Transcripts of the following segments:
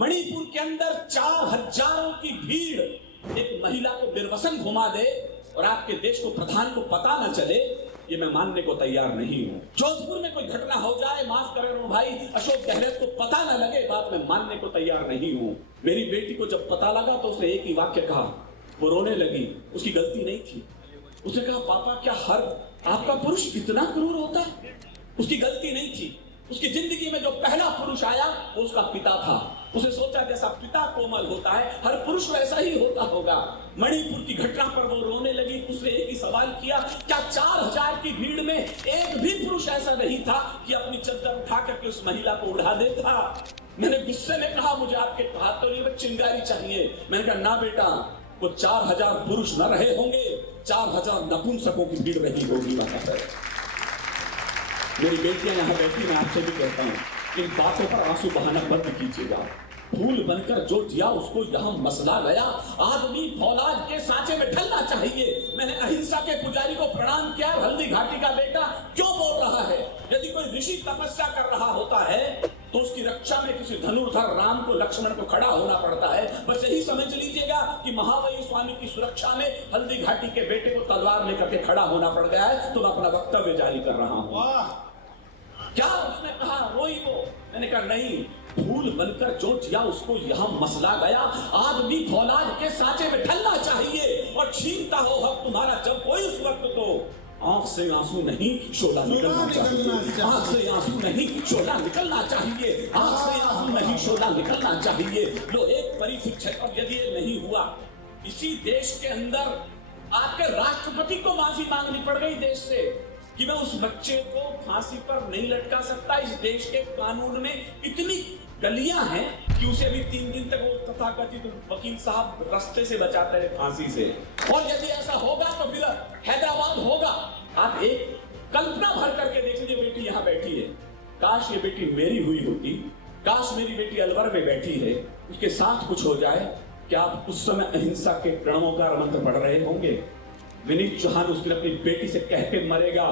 मणिपुर के अंदर 4,000 की भीड़ एक महिला को निर्वसन घुमा दे और आपके देश को प्रधान को पता न चले, ये मैं मानने को तैयार नहीं हूं। जोधपुर में कोई घटना हो जाए, माफ करें भाई, अशोक गहलोत को पता न लगे, बात मैं मानने को तैयार नहीं हूं। मेरी बेटी को जब पता लगा तो उसने एक ही वाक्य कहा, वो रोने लगी। उसकी गलती नहीं थी। उसने कहा, पापा क्या हर आपका पुरुष इतना क्रूर होता है? उसकी गलती नहीं थी। उसकी जिंदगी में जो पहला पुरुष आया वो उसका पिता था। उसे सोचा जैसा पिता कोमल होता है, हर पुरुष वैसा ही होता होगा। मणिपुर की घटना पर वो रोने लगी। उसने एक ही सवाल किया, क्या 4,000 की भीड़ में एक भी पुरुष ऐसा नहीं था कि अपनी चद्दर उठा करके उस महिला को उड़ा देता? मैंने गुस्से में कहा, मुझे आपके हाथ तो नहीं, बस चिंगारी चाहिए। मैंने कहा, ना बेटा, वो 4,000 पुरुष न रहे होंगे, 4,000 नपुंसकों की भीड़ रही होगी वहां पर। मेरी बेटियां यहां बैठी, मैं आपसे भी कहता हूं, इन बातों पर आंसू बहाना बंद कीजिएगा। फूल बनकर जो दिया उसको यहां मसला गया। आदमी फौलाद के सांचे में ढलना चाहिए। मैंने अहिंसा के पुजारी को प्रणाम किया। हल्दी घाटी का बेटा क्यों बोल रहा है? यदि कोई ऋषि तपस्या कर रहा होता है तो उसकी रक्षा में किसी धनुर्धर राम को, लक्ष्मण को खड़ा होना पड़ता है। बस यही समझ लीजिएगा कि महाबली स्वामी की सुरक्षा में हल्दी घाटी के बेटे को तलवार लेकर के खड़ा होना पड़ गया है। तो मैं अपना वक्तव्य जारी कर रहा हूं। क्या उसने कहा? रोई वो। मैंने कहा, नहीं, फूल बनकर जो जिया उसको यहां मसला गया। आदमी फौलाद के सांचे में ढलना चाहिए और छीनता हो हक तुम्हारा जब कोई, उस वक्त तो आंख से आंसू नहीं, शोला निकलना चाहिए। आंख से आंसू नहीं, शोला निकलना चाहिए। आंख से आंसू नहीं, शोला निकलना चाहिए। लो, एक परिशिक्षक, और यदि ये नहीं हुआ, इसी देश के अंदर आपके राष्ट्रपति को माफी मांगनी पड़ गई देश से कि मैं उस बच्चे को फांसी पर नहीं लटका सकता। इस देश के कानून में इतनी गलियां हैं कि उसे अभी 3 दिन तक वो तथाकथित वकील साहब रास्ते से बचाते हैं फांसी से। और यदि ऐसा होगा तो फिर हैदराबाद होगा। आप एक कल्पना भर करके देख लीजिए, बेटी यहाँ बैठी है। काश ये बेटी मेरी हुई होती, काश मेरी बेटी अलवर में बैठी है, उसके साथ कुछ हो जाए, क्या आप उस समय अहिंसा के प्रणवोकार मंत्र पढ़ रहे होंगे? विनीत चौहान उस दिन अपनी बेटी से कह के मरेगा,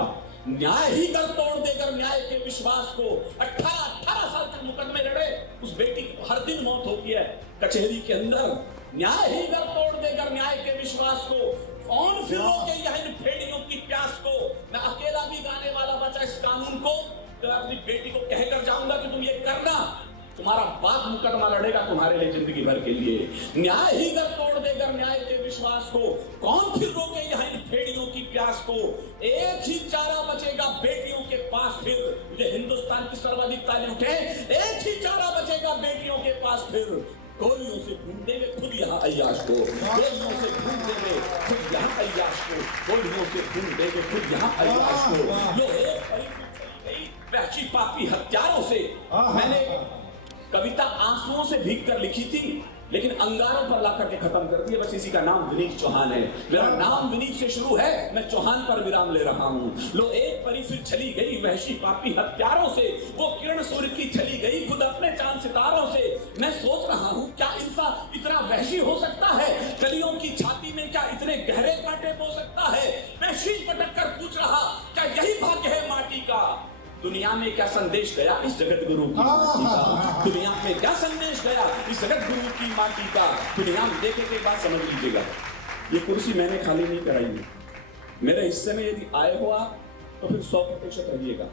न्याय ही कर तोड़ देकर न्याय के विश्वास को। 18 साल तक मुकदमे लड़े, उस बेटी की हर दिन मौत होती है कचहरी के अंदर। न्याय ही कर तोड़ देकर न्याय के विश्वास को। कौन फिर रोके यह इन भेड़ियों की प्यास को? मैं अकेला भी गाने वाला बचा इस कानून को, तो अपनी बेटी को कहकर जाऊंगा कि तुम ये करना, तुम्हारा बाप मुकदमा लड़ेगा तुम्हारे लिए जिंदगी भर के लिए। न्याय ही कर तोड़ देकर न्याय के विश्वास को। कौन फिर रोके यहाँ इन भेड़ियों की प्यास को? एक ही चारा बचेगा बेटियों के पास फिर। मुझे हिंदुस्तान की सर्वाधिक ताली उठे। एक ही चारा बचेगा बेटियों के पास फिर। गोलियों से ढूंढेंगे खुद यहाँ अय्याश को, गोलियों से ढूंढेंगे खुद यहाँ अय्याश को, गोलियों से ढूंढेंगे खुद यहाँ अय्याश को। लो, एक गई वहशी पापी हत्यारों से। मैंने कविता आंसुओं से भीग कर लिखी थी, लेकिन अंगारों पर ला करके खत्म कर दिया। बस इसी का नाम विनीत चौहान है। मेरा नाम विनीत से शुरू है, मैं चौहान पर विराम ले रहा हूँ। लो, एक परी फिर चली गई वहशी पापी हत्यारों से। वो किरण सूर्य की चली गई खुद अपने चांद सितारों से। मैं सोच रहा हूँ, क्या इंसान इतना वहशी हो सकता है? कलियों की छाती में क्या इतने गहरे कांटे बो सकता है? मैं शीश पटक कर पूछ रहा, क्या यही भाग्य है माटी का? दुनिया में क्या संदेश गया इस जगत गुरु की माटी का? दुनिया में क्या संदेश गया इस जगत गुरु की माटी का? दुनिया में देखे के बाद समझ लीजिएगा, ये कुर्सी मैंने खाली नहीं कराई है। मेरे हिस्से में यदि आए हो आप तो फिर 100% रहिएगा।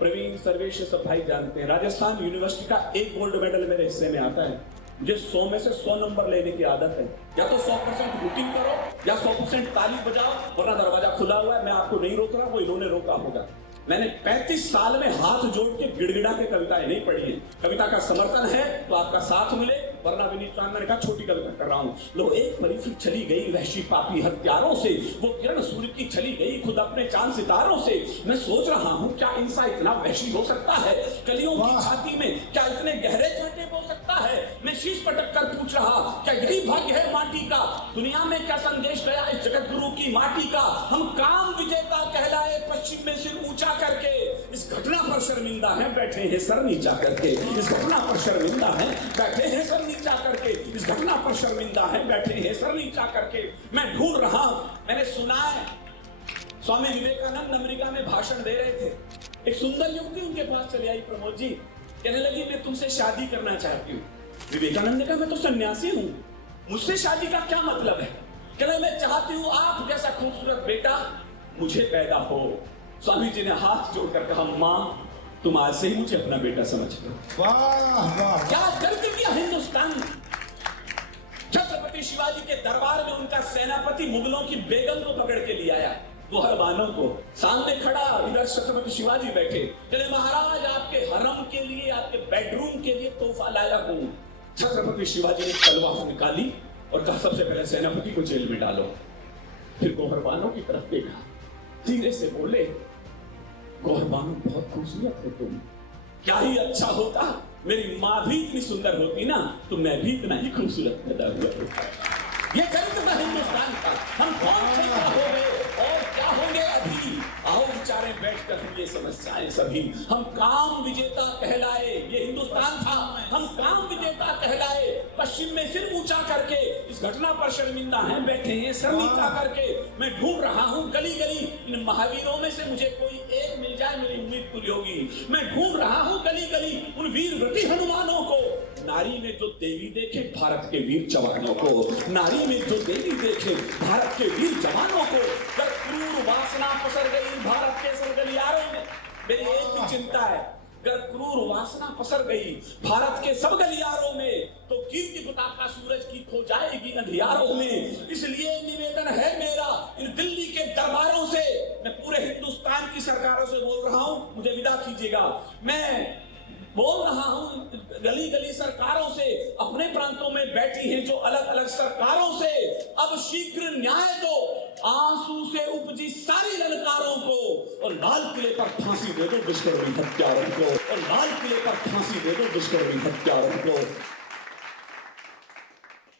प्रवीण, सर्वेश, सब भाई जानते हैं, राजस्थान यूनिवर्सिटी का एक गोल्ड मेडल मेरे हिस्से में आता है। मुझे 100 में से 100 नंबर लेने की आदत है। या तो 100% रूटिंग करो या 100% ताली बजाओ, वरना दरवाजा खुला हुआ है। मैं आपको नहीं रोक रहा, वो इन्होंने रोका होगा। मैंने 35 साल में हाथ जोड़ के गिड़गिड़ा के कविताएं नहीं पढ़ी है। कविता का समर्थन है तो आपका साथ मिले, वरना विनीत चौहान, मैंने कहा छोटी कविता कर रहा हूँ। लो, एक परी फिर चली गई वहशी पापी हत्यारों से। वो किरण सूर्य की चली गई खुद अपने चांद सितारों से। मैं सोच रहा हूँ, क्या इंसान इतना वहशी हो सकता है? कलियों की छाती में क्या इतने गहरे कांटे हो सकता है? मैं शीश पटक कर पूछ रहा, क्या यही भाग्य है माटी का? दुनिया में क्या संदेश गया इस जगत गुरु की माटी का? हम काम विजेता कहलाए पश्चिम में सिर ऊंचा करके। इस घटना पर शर्मिंदा है, बैठे हैं सर नीचा करके। इस घटना पर शर्मिंदा है, बैठे हैं सर नीचा करके। इस घटना पर शर्मिंदा है, बैठे हैं सर नीचा करके। मैं ढूंढ रहा हूं, मैंने सुना है स्वामी विवेकानंद अमेरिका में भाषण दे रहे थे। एक सुंदर युवती उनके पास चली आई, प्रमोद जी, कहने लगी, मैं तुमसे शादी करना चाहती हूँ। विवेकानंद ने कहा मैं तो सन्यासी हूं, मुझसे शादी का क्या मतलब है? कहला मैं चाहती हूं आप जैसा खूबसूरत बेटा मुझे पैदा हो। स्वामी जी ने हाथ जोड़कर कहा मां तुम आज से ही मुझे अपना बेटा समझ लो। वाह वाह, क्या करके किया हिंदुस्तान। छत्रपति शिवाजी के दरबार में उनका सेनापति मुगलों की बेगम को पकड़ के ले आया, गोहरबानों को सामने खड़ा, इधर छत्रपति शिवाजी बैठे। कहले महाराज आपके हरम के लिए, आपके बेडरूम के लिए तोहफा लाया हूं। छत्रपति शिवाजी ने तलवार निकाली और कहा सबसे पहले सेनापति को जेल में डालो। फिर गोहरबानों की तरफ देखा, धीरे से बोले गोहरबानों बहुत खूबसूरत हो तुम, क्या ही अच्छा होता मेरी माँ भी इतनी सुंदर होती ना तो मैं भी इतना ही खूबसूरत पैदा हुआ होता। ये चरित्र था हिंदुस्तान का। हम कौन थे, क्या हो गए और क्या होंगे अभी, आओ विचारें बैठकर हम ये समस्याएं सभी। हम काम विजेता कहलाए, ये हिंदुस्तान था, हम काम विजेता कहलाए, पश्चिम में सिर ऊंचा करके इस घटना पर शर्मिंदा हैं, बैठे हैं सर नीचा करके। मैं ढूंढ रहा हूं गली गली, इन महावीरों में से मुझे कोई एक मिल जाए मेरी उम्मीद पूरी होगी। मैं ढूंढ रहा हूं गली गली उन वीरव्रती हनुमानों को, नारी में जो देवी देखे भारत के वीर जवानों को, नारी में जो देवी देखे भारत के वीर जवानों को। जब क्रूर वासना पसर गई भारत के सब गलियारों में, मेरी एक ही चिंता है, अगर क्रूर वासना पसर गई भारत के सब गलियारों में तो कीर्ति पताका सूरज की खो जाएगी अंधियारों में। इसलिए निवेदन है मेरा इन दिल्ली के दरबारों से, मैं पूरे हिंदुस्तान की सरकारों से बोल रहा हूं, मुझे विदा कीजिएगा। मैं बोल रहा हूं गली गली सरकारों से, अपने प्रांतों में बैठी हैं जो अलग अलग सरकारों से, अब शीघ्र न्याय दो आंसू से उपजी सारी ललकारों को, और लाल किले पर फांसी दे दो दुष्कर्मी हत्यारों को, और लाल किले पर फांसी दे दो दुष्कर्मी हत्यारों को।